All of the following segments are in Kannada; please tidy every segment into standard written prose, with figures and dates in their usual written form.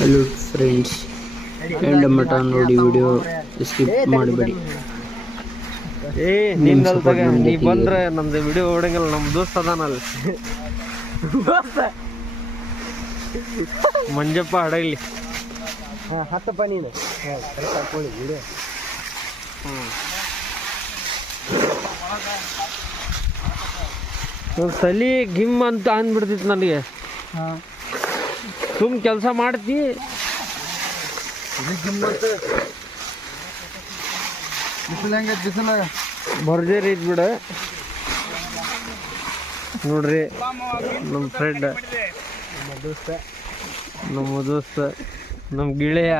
ಹಲೋ ಫ್ರೆಂಡ್ಸ್, ಎಂಡ್ ಮಟ ನೋಡಿ ವಿಡಿಯೋ ಸ್ಕಿಪ್ ಮಾಡಬೇಡಿ. ನಿಂದಲ್ದಾಗ ನೀ ಬಂದ್ರೆ ನಮ್ದು ವಿಡಿಯೋ ಹೊಡಂಗಿಲ್ಲ. ನಮ್ಮ ದೋಸ್ತ ಅದಾನಲ್ಲಿ ಮಂಜಪ್ಪ ಹಡಗಲಿ ಹತ್ತಪ್ಪ ನೀನು ಹಾಕೊಳ್ಳಿ ವಿಡಿಯೋ. ತಲಿ ಗಿಮ್ ಅಂತ ಅಂದ್ಬಿಡ್ತಿತ್ತು ನನಗೆ. ಸುಮ್ ಕೆಲಸ ಮಾಡ್ತಿ ಬಿಸಿಲು ಹೆಂಗ ಬಿಸಿಲು ಭರ್ಜರಿ ಇದ್ಬಿಡ. ನೋಡ್ರಿ ನಮ್ಮ ಫ್ರೆಂಡ್, ನಮ್ಮ ದೋಸ್ತ, ನಮ್ಮ ಗಿಳೆಯ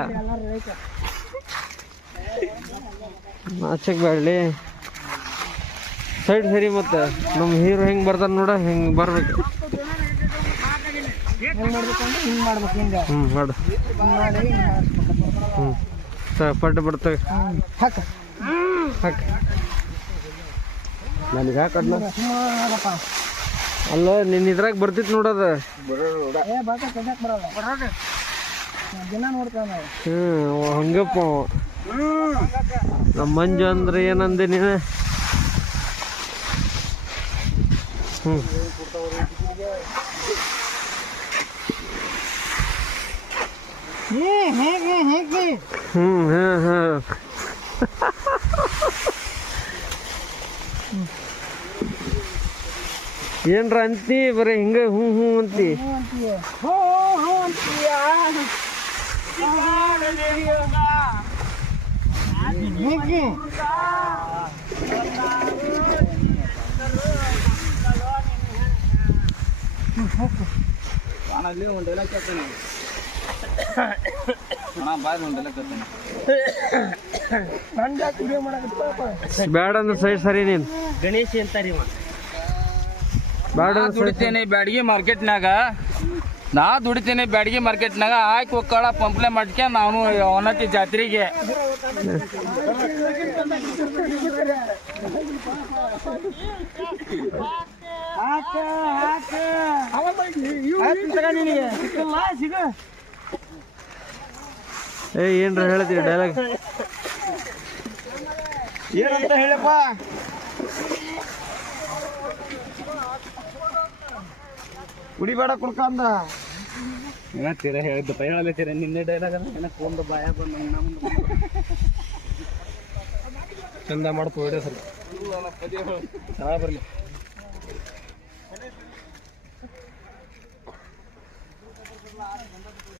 ನಾಚಕ್ ಬೇಡಲಿ. ಸೈಡ್ ಸರಿ. ಮತ್ತೆ ನಮ್ಮ ಹೀರೋ ಹೆಂಗೆ ಬರ್ತಾನೆ ನೋಡ, ಹೆಂಗೆ ಬರ್ಬೇಕು. ಮಾಡು. ಪಟ್ಟು ಬರ್ತವೆ. ನನಗೆ ಹಾಕಡ್ನ ಅಲ್ಲ, ನಿನ್ನ ಇದ್ರಾಗ ಬರ್ತಿತ್ತು ನೋಡದ. ಹಂಗಪ್ಪ ನಮ್ಮ ಮಂಜು ಅಂದ್ರೆ ಏನಂದೆ ನೀನು? ಏನ್ರ ಅಂತಿ, ಬರೀ ಹಿಂಗ ಹ್ಞೂ ಹ್ಞೂ ಅಂತಿ. ಬ್ಯಾಡ ಅಂದ್ರೆ ಸೈಡ್ ಸರಿ. ನೀನು ಗಣೇಶ್ ಅಂತಾರಿ ದುಡಿತೇನೆ ಬ್ಯಾಡಗಿ ಮಾರ್ಕೆಟ್ನಾಗ. ನಾ ದುಡಿತೇನೆ ಬ್ಯಾಡಗಿ ಮಾರ್ಕೆಟ್ನಾಗ. ಆಯ್ಕೆ ಹೋಗ್ಕಳ ಪಂಪ್ಲೆ ಮಾಡ್ಕೆ ನಾನು ಅವನತಿ ಜಾತ್ರೆಗೆ. ಏನ್ರ ಹೇಳ್ತೀವಿ ಡೈಲಾಗ್ ಏನಂತ ಹೇಳಪ್ಪ. ಕುಡಿಬೇಡ ಕುಡ್ಕಂದ ತೀರ ಹೇಳಿದ್ದಪ್ಪ. ಹೇಳಲತ್ತೀರ ನಿನ್ನೆ ಡೈಲಾಗ್ ಒಂದು ಬಾಯ ಬಂದು ಚಂದ ಮಾಡ್ಕೊ ವಿಡಿಯೋ ಸರಿ ಬರಲಿ.